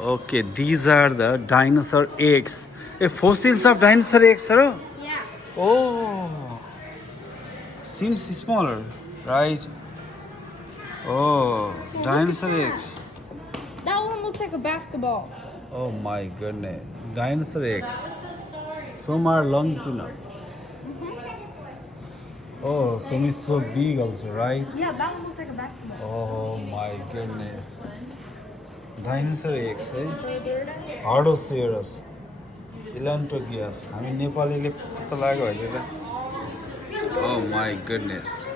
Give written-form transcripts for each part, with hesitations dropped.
Okay, these are the dinosaur eggs. Fossils of dinosaur eggs, sir? Yeah. Oh, seems smaller, right? Oh, Look dinosaur at that. eggs. That one looks like a basketball. Oh my goodness, dinosaur eggs. Some are longitudinal. Oh, some is so big also, right? Yeah, that one looks like a basketball. Oh my goodness. Dinosaur eggs, eh? Ardoceras. Elantogias. हामी नेपालीले पत्ता लाग्यो अहिले त. Oh my goodness.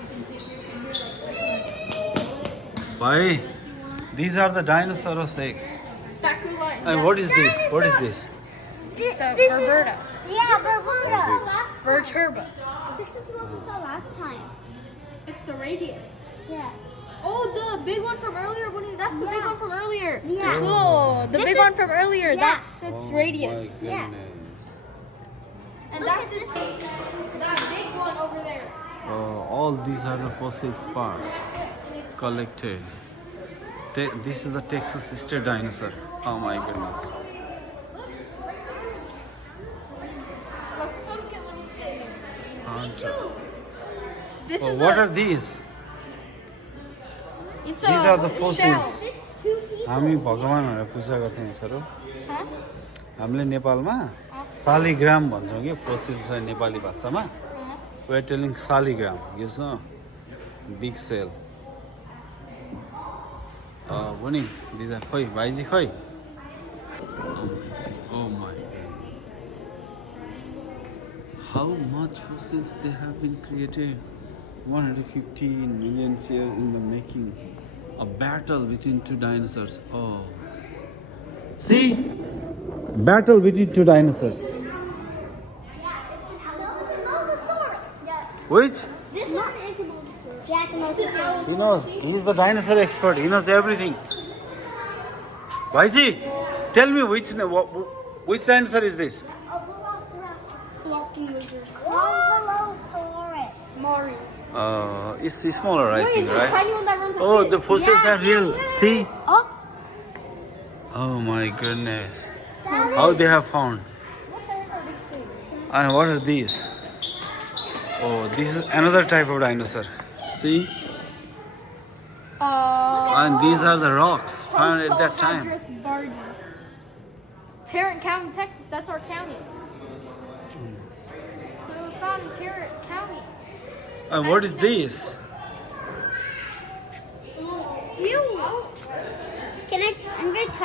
Bhai, these are the dinosaur eggs. Specula. And what is this? What is this? It's a Verberta. Yeah, Verberta. Verturba. This is what we saw last time. It's the radius. Yeah. Oh, the big one from earlier. That's the big Yeah. one from earlier. Yeah. Cool. The This big is- one from earlier. Yeah. That's its radius. My Yeah. goodness. And Look that's at its that big one over there. All these are the fossil parts collected. This is the Texas sister dinosaur. Oh my goodness. Look, so can let me say Hunter. This Oh, is what a, are these? It's These a are the fossils. shell. It's 2 people. हामी भगवानहरूलाई पूजा गर्थ्यौँ sir Huh? हामीले नेपालमा शालिग्राम भन्छौँ कि fossils नेपाली भाषामा we are telling Shaligram यस न बिग सेल हो नि दिजा खोइ भाइजी खोइ Oh my. How much fossils they have been created? 115 million years in the making. A battle between two dinosaurs. Oh. See? Battle between two dinosaurs. No, it's a Mosasaurus. Yeah. Which? This one is a Mosasaurus. Yeah, it's a Mosasaurus. He knows. He's the dinosaur expert. He knows everything. Bhaiji, tell me which dinosaur is this? Flocking lizard. Convolusaurus. Mario. It's smaller, I Wait, think, is it the right? tiny one that runs like Oh, this? the fossils Yeah. are real. See? Oh, Oh my goodness. that How they have found? What are these? And what are these? Oh, this is another type of dinosaur. See? And these are the rocks found at that time. Pontohydrus bardi. Tarrant County, Texas. That's our county. So it was found in Tarrant County. And what is this? You. Can I? I'm going to